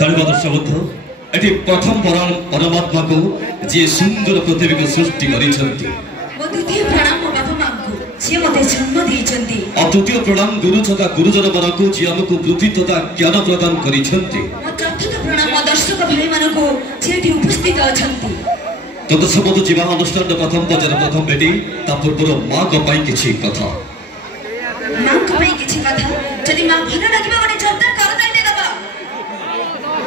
धन्यवाद दर्शक बंधु एटी प्रथम परमात्मा को जे सुंदर पृथ्वी को सृष्टि करिसंती द्वितीय प्रणाम मो बाबा मां को जे मते जन्म देइचंती तृतीय प्रणाम गुरु तथा गुरुजन मान को जे हमको बुद्धि तथा ज्ञान प्रदान करिसंती चतुर्थ प्रणाम दर्शक भाई मान को जेठी उपस्थित अछंती तत सबद जीवन अनुष्ठान प्रथम पर्याय प्रथम बेटी ता पूर्व मां को पाई किछि कथा मां को पाई किछि कथा जदि मां भन लागिबा गने जोरदार कर दै देबा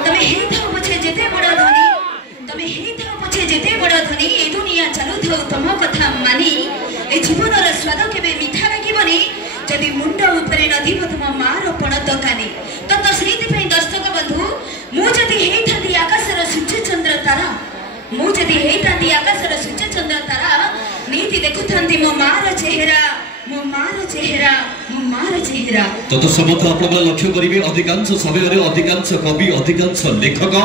तमे हेइ थाओ पछे जेते बडा धनी तमे हेइ थाओ पछे जेते बडा धनी ए दुनिया चालू थाओ तम कथा मानी ए जीवन र स्वाद केबे मिठा लागिबनी जदि मुंड ऊपर नदिब तुम मार पण दकानी तत स्मृति पई दर्शक बंधु मु जदि हेइ थांदी आकाश र सूर्य चंद्र तारा मु जदि हेइ थांदी आकाश र सूर्य चंद्र तारा नीति देखु थांदी मो मार चेहरा मो मार चेहरा मो मार चेहरा तत समथ आपण लक्ष्य करिवे अधिकांश समय रे अधिकांश कवि अधिकांश लेखक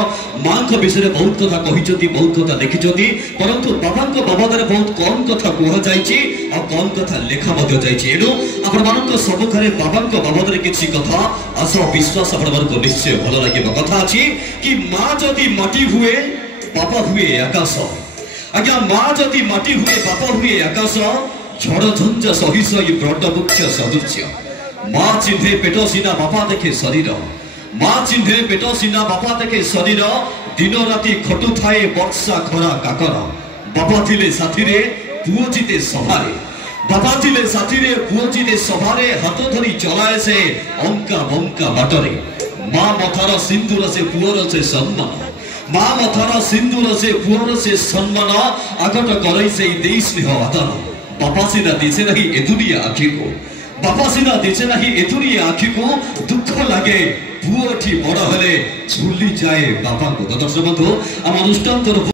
मां को विषय बहुत कथा कहिचोती बहुत कथा लिखिचोती परंतु बाबा को बाबद रे बहुत कम कथा कह जायछि आ कम कथा लेखा मध्ये जायछि एनु आपण मान को सब घरे बाबा को बाबद रे किछि कथा आशा विश्वास आपण मान को निश्चय भलो लागिबो कथा अछि कि मां जदी माटी हुए बाबा हुए आकाश आज्ञा मां जदी माटी हुए बाबा हुए आकाश झड़ झंझ सहित ब्रड वृक्ष सदृश्य माँ चिन्हे पेट सीना बापा देखे शरीर माँ चिन्हे पेट सीना बापा देखे शरीर दिन राति खटु थाए वर्षा खरा काकर बापा थिले साथी रे पुओ जिते सभारे बापा थिले साथी रे पुओ जिते सभारे हाथ धरी चलाए से अंका बंका बाटरे माँ मथार सिंदूर से पुओर से सम्मान माँ मथार सिंदूर से पुओर से सम्मान आगत करई से देई स्नेह आदर बापा सिना दिसे नहीं ए दुनिया आखि को बापा सिना दिसे नहीं ए दुनिया आखि को दुख लगे पुओठी बड़ हेले झुली जाए बापा को दर्शक बंधु आम अनुष्ठान